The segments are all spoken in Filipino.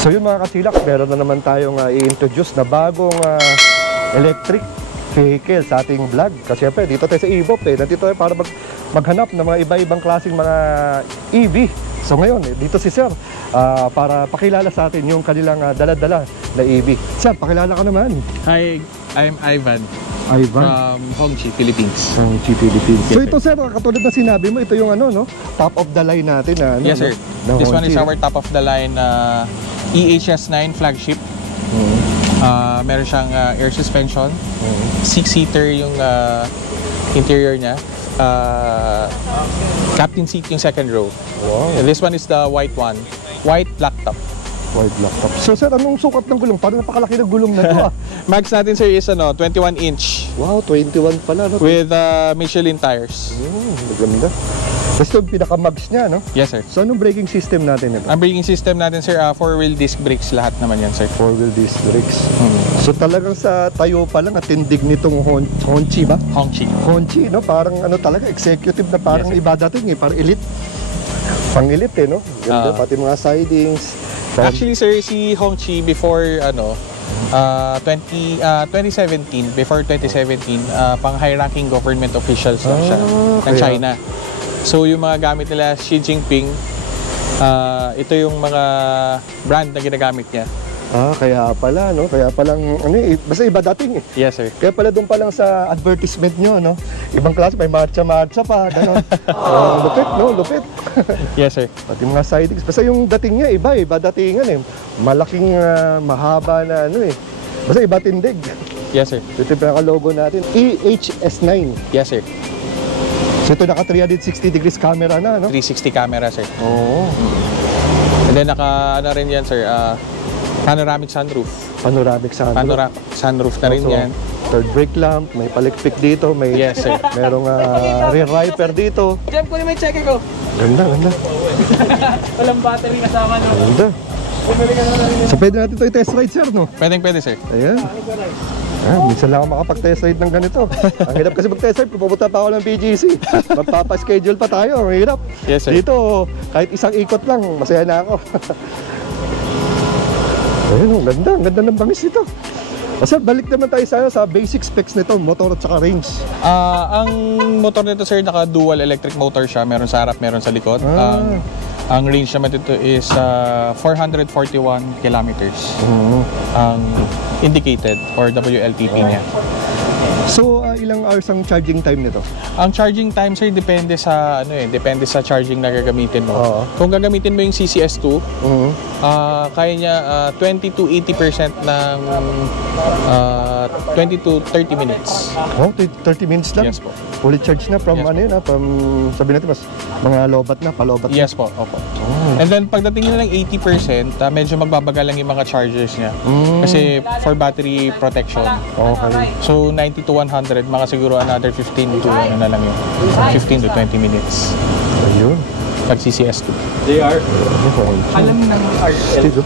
So yun mga kasilak, meron na naman tayong i-introduce na bagong electric vehicle sa ating vlog. Kasi syempre dito tayo sa EVOP nandito tayo para maghanap ng mga iba-ibang klaseng mga EV. So ngayon, dito si Sir para pakilala sa atin yung kanilang dala-dala na EV. Sir, pakilala ka naman. Hi, I'm Ivan. From Hongqi, Philippines. Hongqi, Philippines. Yes, so ito sir, katulad na sinabi mo, ito yung ano, no? Top of the line natin. Yes sir. This one is our top of the line EHS9 flagship. Meron siyang air suspension. 6-seater yung interior niya. Captain seat yung second row. Wow. And this one is the white one. White black top. White black top. So sir, anong sukat ng gulong? Parang napakalaki ng gulong na ito Max natin sir is 21 inch. Wow, 21 pala. No? With Michelin tires. Maganda. Basta yung pinaka-mags niya, no? Yes sir. So anong braking system natin ito? Ang braking system natin sir, 4-wheel disc brakes lahat naman yan sir. 4-wheel disc brakes. So talagang sa tayo pa lang at tindig nitong Hongqi ba? Hongqi, no? Parang ano talaga, executive na parang iba dating parang elite. Pang elite no? Ganda, pati mga sidings. Actually sir, si Hongqi before 2017, pang high-ranking government officials lang siya ng China. So yung mga gamit nila Xi Jinping, ito yung mga brand na ginagamit niya. Kaya pala, no? Kaya palang, basta iba dating Yes, sir. Kaya pala doon pa lang sa advertisement nyo, no? Ibang klase, may marcha-marcha pa, gano'n. Lupit, no? Lupit. Yes, sir. Pati mga sidings. Basta yung dating niya, iba datingan Malaking, mahaba na Basta iba tindig. Yes, sir. Ito yung logo natin, EHS9. Yes, sir. So ito naka 360 degrees camera na, no? 360 camera, sir. Oo. And then naka, rin yan, sir, panoramic sunroof. Panoramic sunroof. Panoramic sunroof na rin yan. Third brake lamp, may palikpik dito, may yes, sir. Merong rear wiper dito. Diyan ko na may checker ko. Ganda. Walang battery kasama, no? Ganda. So pwede natin ito i-test ride, sir, no? Pwede, sir. Ayan. Minsan lang ako makapag-test ride ng ganito. Ang hirap kasi mag-test ride, pupunta pa ako ng BGC. Magpapa-schedule pa tayo, ang hirap. Yes, sir. Dito, kahit isang ikot lang, masaya na ako. Ayun, ang ganda ng bangis nito. Sir, balik naman tayo sa basic specs nito, motor at saka range. Ang motor nito, sir, naka-dual electric motor siya. Meron sa harap, meron sa likod. Ang range naman dito is 441 kilometers. Ang indicated or WLTP niya. So, ilang hours ang charging time nito? Ang charging time, sir, depende sa depende sa charging na gagamitin mo. Kung gagamitin mo yung CCS2, kaya niya 20 to 80% ng 20 to 30 minutes. 30 minutes lang? Yes po. Fully charged na from from sabi natin mas mga lobat na, palobat. Yes po, opo. And then pagdating nila ng 80%, medyo magbabagal lang yung mga chargers niya. Kasi for battery protection. Okay. So 90 to 100, mga siguro another 15 to na lang yun. 15 to 20 minutes. Ayun. Pag CCS2. They are. Alam ng RL.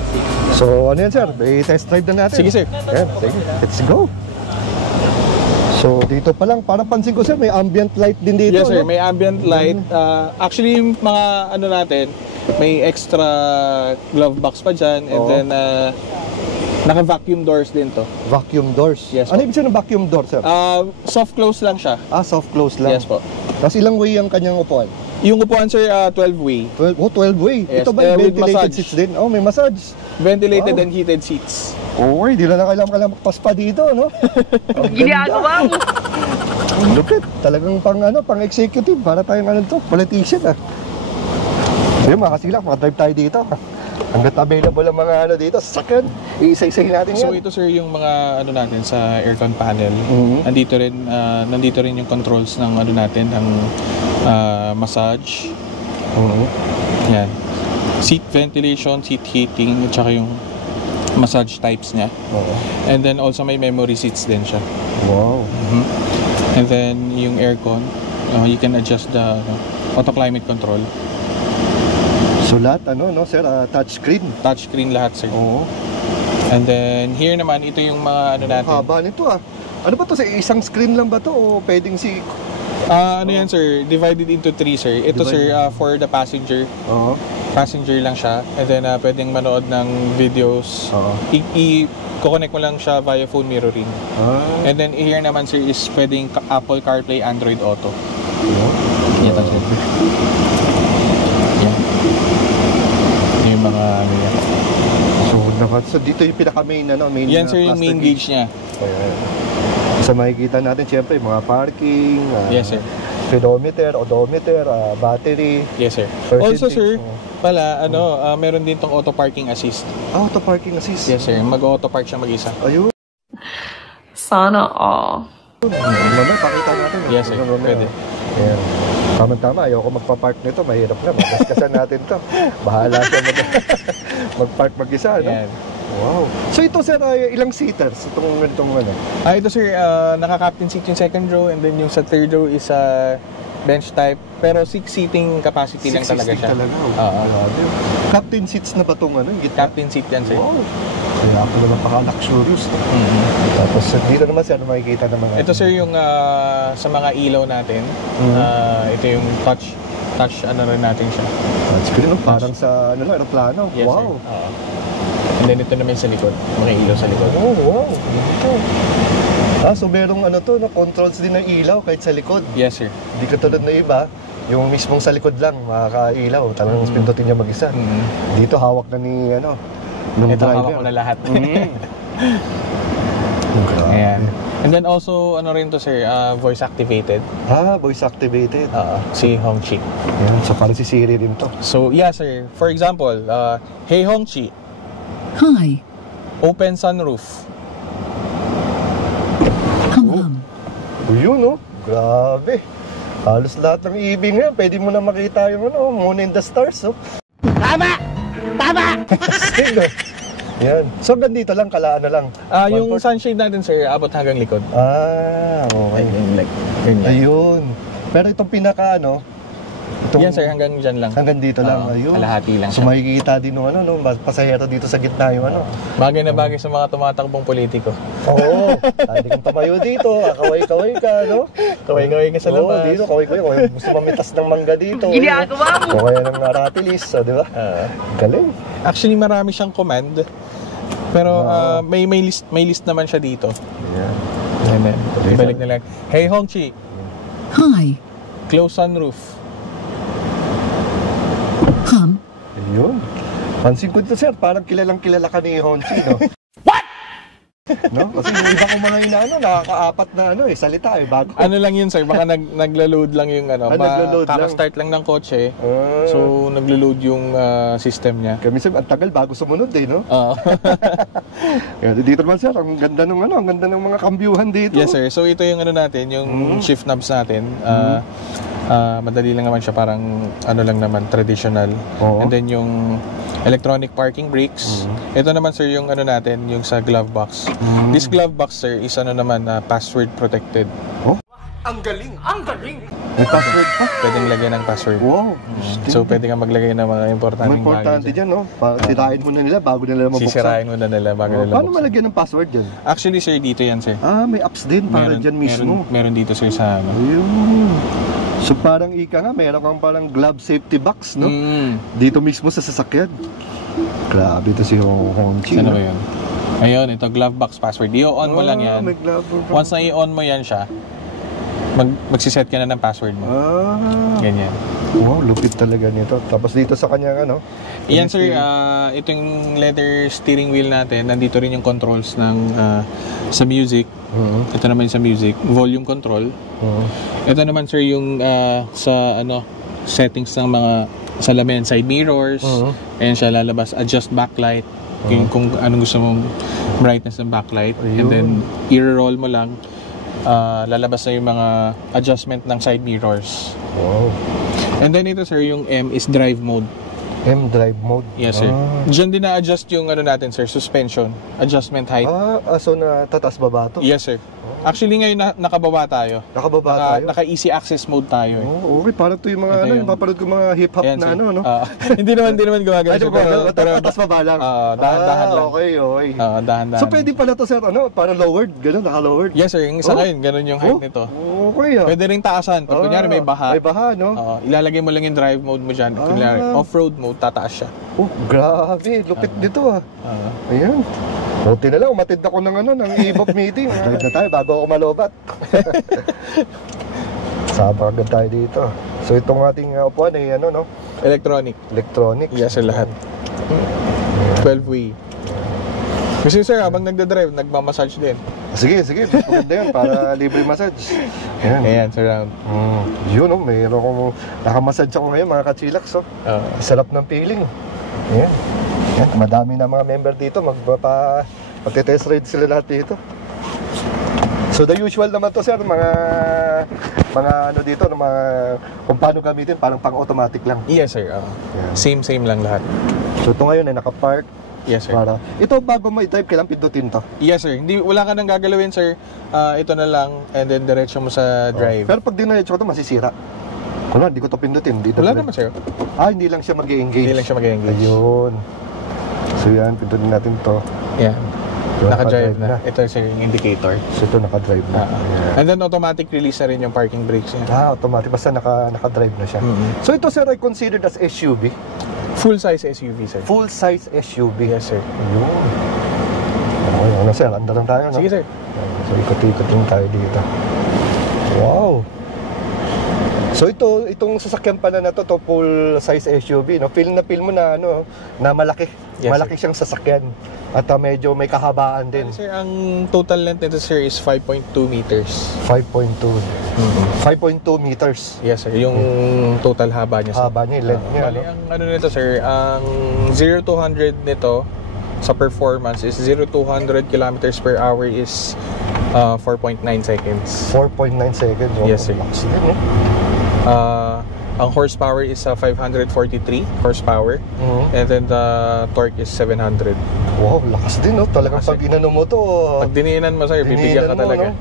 So ano yan, sir? May test drive na natin. Sige, sir. Ayan, sige. Let's go. So dito pa lang, parang pansin ko, sir, may ambient light din dito. Yes, sir. No? May ambient light. Actually, yung mga natin, may extra glove box pa dyan. And then, naka-vacuum doors din to. Vacuum doors? Yes, ano ibig sabihin ng vacuum door, sir? Soft close lang siya. Soft close lang? Yes po. Tapos ilang way ang kanyang upuan? Yung upuan, sir, 12-way. 12 way? Yes. Ito ba yung With ventilated massage. seats din? May massage. Ventilated and heated seats. Hindi na kailangan magpaspa dito, no? Ginagawa mo. Lupit. Talagang pang executive. Para tayong politician, Ayun, mga kasilak, makadrive tayo dito. Hanggat available ang mga dito, sasakyan, isa-isahin natin yan. So ito, sir, yung mga natin sa aircon panel. Nandito rin yung controls ng natin, ng massage. Yan. Seat ventilation, seat heating, at saka yung massage types niya. And then also may memory seats din siya. Wow. And then yung aircon, you can adjust the auto climate control. So lahat sir, touchscreen. Touchscreen lahat, sir. And then here naman, ito yung mga natin. Haba nito Ano ba to? Sa isang screen lang ba to o pwedeng Ano yan, sir? Divided into 3, sir. Ito, sir, for the passenger. Oo. Passenger lang siya. And then, pwedeng manood ng videos. Oo. I-connect mo lang siya via phone mirroring. And then, here naman, sir, is pwedeng Apple CarPlay, Android Auto. Yan, sir. Yan. Yung mga, ano yan. So, dito yung pinaka-main, main. Yan, sir, yung main gauge niya. Ayan. Sa makikita natin, syempre, mga parking, Yes, sir. speedometer, odometer, battery. Yes, sir. Percentage, Also, sir, pala, meron din tong auto parking assist. Auto parking assist. Yes, sir. Mag-auto park siya mag-isa. Ayun. Sana all. Mamaya, pakita natin. Yes, sir. Pwede. Ayan. Tama-tama, ayoko magpa-park nito. Mahirap na. Magaskasan natin to. Bahala siya mag-park mag-isa, no? Yan. Wow. So ito, sir, ilang seaters? Itong ano? Ito, sir, naka-captain seat yung second row, and then yung sa third row is bench type. Pero 6 seating capacity lang talaga siya. Talaga. Grabe. Captain seats na ba itong ano? Captain seat yan, sir. Wow. Kaya ako naman paka-luxurious. Tapos dito naman, sir, makikita naman. Ito, sir, yung sa mga ilaw natin. Ito yung touch ano rin natin siya. Screen, no? Parang sa aeroplano. Yes, Wow. sir. And then ito naman sa likod, mga ilaw sa likod. Oh, wow. Ito. So merong controls din ng ilaw kahit sa likod. Yes, sir. Hindi katulad na iba, yung mismong sa likod lang makakailaw. Talagang pindutin niya mag-isa. Dito hawak na ni nung Ito driver. hawak ko na lahat. Grabe. Ayan. And then also, rin to, sir, voice activated. Voice activated. Si Hongqi. Yan, so parang si Siri din to. So, yeah, sir. For example, hey Hongqi, Hi. open sunroof. Hum. Yun, no? Grabe. Halos lahat ng ibig ngayon, pwede mo na makita yung Moon in the Stars, oh. Tama! Tama! Sino? Yan. So, ganito lang, kalaan na lang. Yung sunshade natin, sir, abot hanggang likod. Okay. Ganyan. Ayun. Pero itong pinaka, Yan, sir, hanggang dyan lang. hanggang dito lang. Ayun. Kalahati lang So, siya. makikita din ng pasahero dito sa gitna yung Bagay na bagay sa mga tumatakbong politiko. Oo. Pwede kang tumayo dito, kaway-kaway ka, no? Kaway-kaway ka sa Oo, labas. dito, kaway-kaway. Kung gusto mamitas ng mangga dito. Ginagawa mo! O kaya ng aratilis, di ba? Galing. Actually, marami siyang command. Pero may list naman siya dito. Yan. And then, ibalik na lang. Hey Hongqi, Hi. close sunroof. Hum. Ayun. Pansin ko dito, sir, parang kilala ka ni Hongqi, no? What? No? Kasi yung iba kong mga nakaka-apat na salita, bago. Ano lang yun, sir? Baka naglo-load lang yung naglo-load lang. kaka-start lang ng kotse. So, naglo-load yung system niya. Kami, sir, ang tagal bago sumunod, no? Oo. Dito naman, sir, ang ganda ng mga kambyuhan dito. Yes, sir. So, ito yung natin, yung shift knobs natin. Madali lang naman siya, parang lang naman, traditional. Oo. And then yung electronic parking brakes. Ito naman, sir, yung natin, yung sa glove box. This glove box, sir, is naman, password protected. May password pa. Pwedeng lagyan ng password. Wow. So, pwede kang maglagay ng mga importanteng Importante bagay dyan, no? Sirain mo na nila bago nila mabuksan. Sisirain mo na nila bago nila Paano buksan. malagyan ng password dyan? Actually, sir, dito yan, sir. May apps din para dyan mismo. Meron dito, sir, sa Ayun. So parang ika nga, meron kang parang glove safety box, no? Dito mismo sa sasakyan. Grabe ito si Hongqi. Ano ba yun? Ayun, ito, glove box password. I-on mo lang yan. May glove box. Once na i-on mo yan siya, magsiset ka na ng password mo. Ganyan. Wow, lupit talaga nito. Tapos dito sa kanya, Yan, sir, ito yung leather steering wheel natin. Nandito rin yung controls ng sa music. Ito naman yung sa music. Volume control. Ito naman, sir, yung sa settings ng mga salamin, side mirrors. Ayan siya, lalabas. Adjust backlight. Kung anong gusto mong brightness ng backlight. And then, i-roll mo lang. Lalabas na yung mga adjustment ng side mirrors. Wow. And then ito, sir, yung M is drive mode. M drive mode. Yes, sir. Diyan din na-adjust yung natin, sir, suspension, adjustment height. So natataas baba to? Yes, sir. Actually ngayon nakababa tayo. Nakababa tayo? Naka easy access mode tayo eh. Oh, okay, parang ito yung mga Ito ano, yung- yung papanood ko mga hip-hop Ayan, na sir. ano, no? Hindi naman gumagano Ay, siya, atas pa ba lang? dahan-dahan lang. Okay, okay. Dahan-dahan. So pwede pala to sir, ano, parang lowered, gano'n, naka-lowered? Yes sir, yung isa Oh. ngayon, ganun yung height Oh, nito. Okay ah. Pwede rin taasan. Pag kunyari may baha, May baha, no? ilalagay mo lang yung drive mode mo dyan. Kunyari, off-road mode, tataas siya. Oh, grabe, lupit nito ah. Ayan. Buti na lang, umatid ako ng ano, ng e-bop meeting. Drive na tayo bago ako malobat. Sabang agad tayo dito. So itong ating upuan ay ano, no? Electronic. Electronic. Yes sir, lahat. 12-way. Kasi sir, habang nagda-drive, nagmamassage din. Sige, maganda yan para libre massage. Ayan. Ayan, surround. Yun, no? Mayroon akong nakamassage ako ngayon, mga kachilax, oh. Sarap ng feeling. Ayan. Ayan. Madami na mga member dito, magte-test ride sila lahat dito. So the usual naman to sir, mga ano dito, mga kung paano gamitin, parang pang-automatic lang. Yes sir, same lang lahat. So ito ngayon ay naka-park. Yes sir. Para, ito bago mo i-type, kailangan pindutin to. Yes sir, wala ka nang gagalawin sir. Ito na lang, and then diretso mo sa drive. Pero pag diniretso ko to, masisira. Wala, hindi ko to pindutin. Wala naman sir. Hindi lang siya mag-i-engage. Hindi lang siya mag-engage. Ayun. So yan, pindutin natin to. Yeah. Naka-drive Naka-drive na. Ito sir, yung indicator. So ito naka-drive na. Ayan. And then automatic release na rin yung parking brakes niya. Automatic. Basta naka-drive na siya. So ito sir ay considered as SUV? Full size SUV sir. Full size SUV? Yes sir. Ayun. Okay, ano sir, anda lang tayo, no? Sige sir. So ikot-ikot lang tayo dito. Wow! So itong sasakyan pala na to full size SUV, no? Feel mo na ano, na malaki. Yes, malaki siyang sasakyan. At medyo may kahabaan din. Sir, ang total length nito sir is 5.2 meters. 5.2. 5.2 meters. Yes sir, yung total haba niya sir. Haba niya, length niya, Bali, no? ang ano nito sir, ang 0 to 100 nito sa performance is 0 to 100 kilometers per hour is 4.9 seconds. 4.9 seconds. Oh, Yes, sir. lakas din, eh. Ang horsepower is 543 horsepower. And then the torque is 700. Wow, lakas din, no? Talagang Lakas, pag inano mo to, Pag diniinan mo sir, bibigyan ka diniinan mo, talaga. no?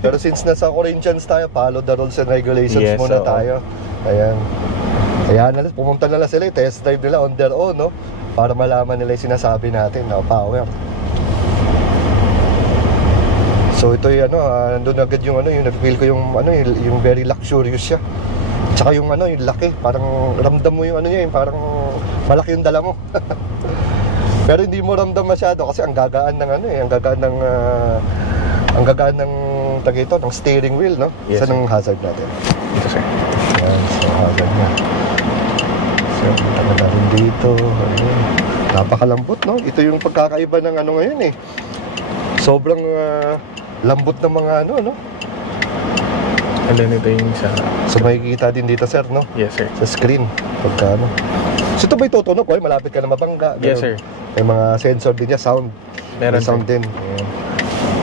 Pero since nasa Corinthians tayo, follow the rules and regulations Yes, muna oo. tayo. Ayan. Ayan na, pumunta na lang sila, test drive nila on their own, no? Para malaman nila yung sinasabi natin, no? Power. So ito yung ano, nandun agad yung ano, yung nag-feel ko yung ano, yung very luxurious siya. Tsaka yung ano, yung laki, parang ramdam mo yung ano niya, yung parang malaki yung dala mo. Pero hindi mo ramdam masyado kasi ang gagaan ng ano ang gagaan ng tagito, ng steering wheel, no? Yes, Sa ng hazard natin. Ito sir. Yan, so hazard niya. So, punta na natin dito. Ayun. Napakalambot, no? Ito yung pagkakaiba ng ano ngayon eh. Sobrang lambot ng mga ano, no? And then ito yung isa. So makikita din dito, sir, no? Yes sir. Sa screen, pagka ano. So ito ba'y tutunog? Well, malapit ka na mabangga. Yes Ganun. sir. May mga sensor din niya, sound. Meron, May sound sir. din. Ayan.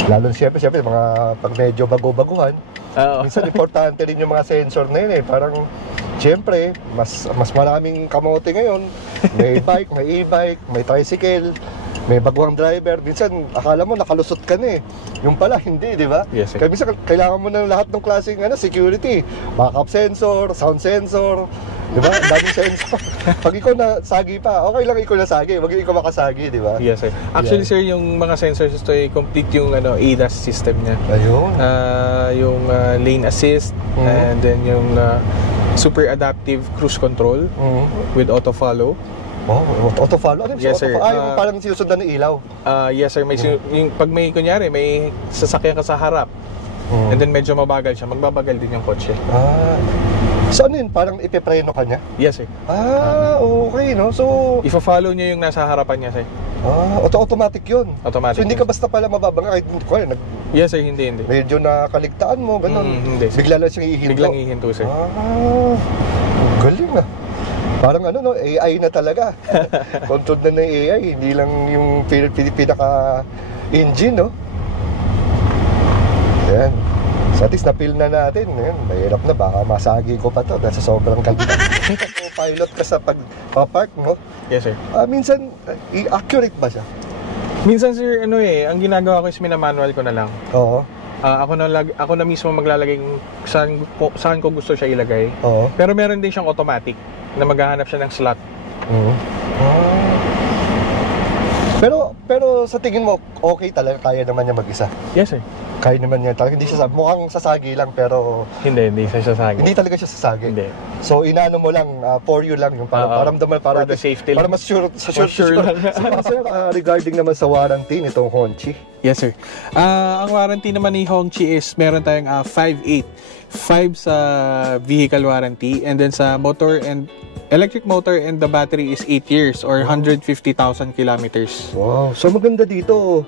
Lalo siyempre, mga pag medyo bago-baguhan, Oo. minsan importante rin yung mga sensor na yun eh. Parang, siyempre, mas maraming kamote ngayon. May bike, may e-bike, may tricycle, may baguhang driver. Minsan, akala mo nakalusot ka na eh. Yung pala, hindi, di ba? Yes, sir. Kaya minsan, kailangan mo ng lahat ng klaseng security. Backup sensor, sound sensor, di ba? Daming sensor. Pag ikaw nasagi pa, okay lang ikaw nasagi. Wag ikaw makasagi, di ba? Yes sir. Actually sir, yung mga sensors ito ay complete yung ADAS system niya. Ayun. Yung lane assist, and then yung super adaptive cruise control with auto follow. Oh, auto-follow? Ano Yes, sir. yung parang sinusundan ng ilaw. Yes sir, yung pag may kunyari may sasakyan ka sa harap, and then medyo mabagal siya, magbabagal din yung kotse. So ano yun? Parang ipipreno ka niya? Yes sir. Okay, no? So, Ifa-follow niya yung nasa harapan niya sir. automatic yun. Automatic. So hindi ka basta pala mababanga kahit Yes sir, hindi. medyo nakaligtaan mo, ganun. Hindi sir. Bigla lang siyang ihinto. Biglang ihinto sir. Galing ah. Parang ano, no? AI na talaga. Controlled na ng AI, hindi lang yung pinaka-engine, no? Ayan. So at least na-feel na natin. Ayan, mahirap na, baka masagi ko pa to dahil sa sobrang ganda. Pilot ka sa pag-park mo. Yes sir. Minsan, accurate ba siya? Minsan sir, ang ginagawa ko is minamanual ko na lang. Oo. Ako na mismo maglalagay kung saan ko gusto siya ilagay. Oo. Pero meron din siyang automatic na maghahanap siya ng slot. Oo. Pero sa tingin mo, okay talaga, kaya naman niya mag-isa? Yes, sir. Kaya naman niya talaga, hindi siya mukhang sasagi lang, pero Hindi siya sasagi. hindi talaga siya sasagi. Hindi. So inaano mo lang, for you lang, yung paramdaman, para For the safety para lang. mas sure, Sure lang. So, sir, regarding naman sa warranty nitong Hongqi, Yes, sir. Ang warranty naman ni Hongqi is meron tayong 5.8. 5 sa vehicle warranty, and then sa motor and electric motor and the battery is 8 years or 150,000 kilometers. wow, so maganda dito,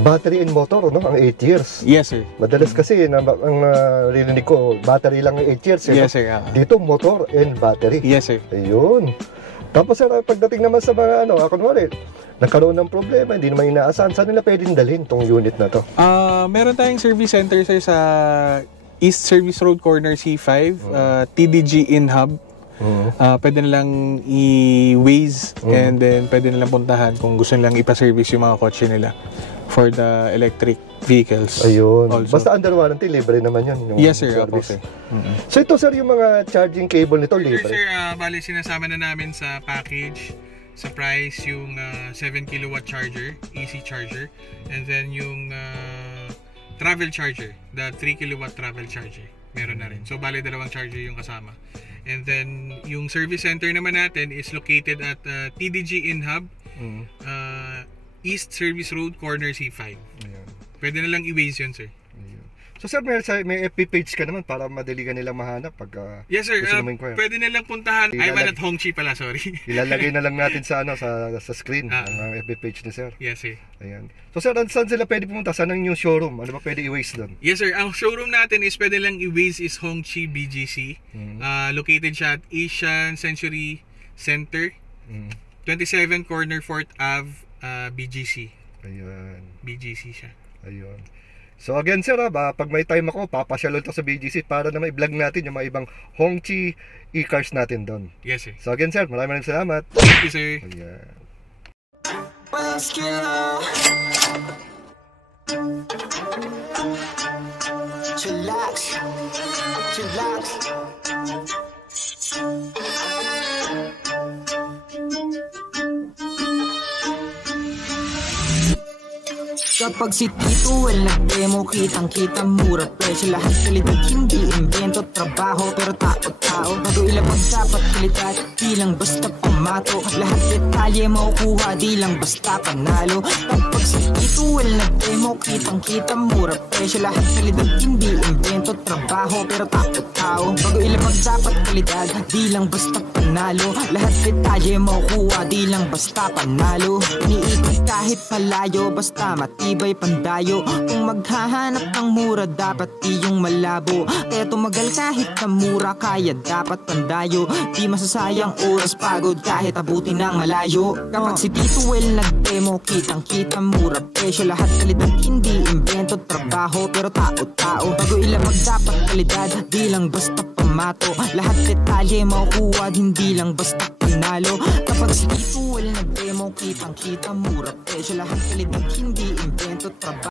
battery and motor, no? Ang 8 years. Yes, sir. Madalas kasi, ang narinig ko, battery lang ang 8 years. Eh, Yes, sir. Dito, motor and battery. Yes, sir. Ayun. Tapos, sir, pagdating naman sa mga, kunwari, nagkaroon ng problema, hindi naman inaasahan, saan nila pwedeng dalhin tong unit na to? Meron tayong service center, sir, sa East Service Road Corner C5, TDG in-hub. Pwede nilang i-Waze and then pwede nilang puntahan kung gusto nilang ipa-service yung mga kotse nila for the electric vehicles. Ayun. Also. Basta under warranty, libre naman yan. Yung Yes, sir. Opo, service. sir. So ito, sir, yung mga charging cable nito, libre. Sir, bali sinasama na namin sa package, sa price, yung 7 kilowatt charger, AC charger, and then yung travel charger, the 3 kilowatt travel charger. Meron na rin. So, bali dalawang charger yung kasama. And then, yung service center naman natin is located at TDG in-hub, East Service Road, Corner C5. Ayan. Pwede na lang i-Waze yun, sir. So, sir, may FB page ka naman para madali ka nilang mahanap pag Yes, sir. gusto mo inquire. Pwede na lang puntahan. I'm at Hongqi pala, sorry. Ilalagay na lang natin sa sa screen ang FB page ni sir. Yes, sir. Ayan. So, sir, saan sila pwede pumunta? Saan ang new showroom? Ano ba pwede i-waste doon? Yes, sir. Ang showroom natin is pwede lang i-Waze is Hongqi BGC. Located siya at Asian Century Center, 27 Corner 4th Ave, BGC. Ayan. BGC siya. Ayun. So again, sir, pag may time ako, papasyal ulit ako sa BGC para na may vlog natin yung mga ibang Hongqi e-cars natin doon. Yes, sir. So again, sir, maraming salamat. Thank you, sir. Ayan. Chillax. Chillax. Kapag si Tito Well nag-demo, kitang-kita mura presyo, lahat kalidad, hindi invento, trabaho pero tao-tao. Bago ilabag dapat kalidad, di lang basta pamato. Lahat detalye makukuha, di lang basta panalo. Kapag si Tito Well nag-demo, kitang-kita mura presyo, lahat kalidad, hindi invento, trabaho pero tao-tao. Bago ilabag dapat kalidad, di lang basta panalo. Lahat detalye makukuha, di lang basta panalo. Iniikot kahit malayo, basta matibay pandayo. Kung maghahanap ng mura, dapat iyong malabo. Kaya tumagal kahit na mura, kaya dapat pandayo. Di masasayang oras, pagod kahit abutin ng malayo. Kapag si Tito Well nag-demo, kitang-kita mura presyo, lahat kalidad, hindi invento, trabaho pero tao-tao. Bago ilabag dapat kalidad, di lang basta pamato. Lahat detalye makukuha, hindi lang basta panalo. Kapag si Tito Well nag-demo, kitang-kita mura presyo, lahat kalidad, hindi invento, trabaho.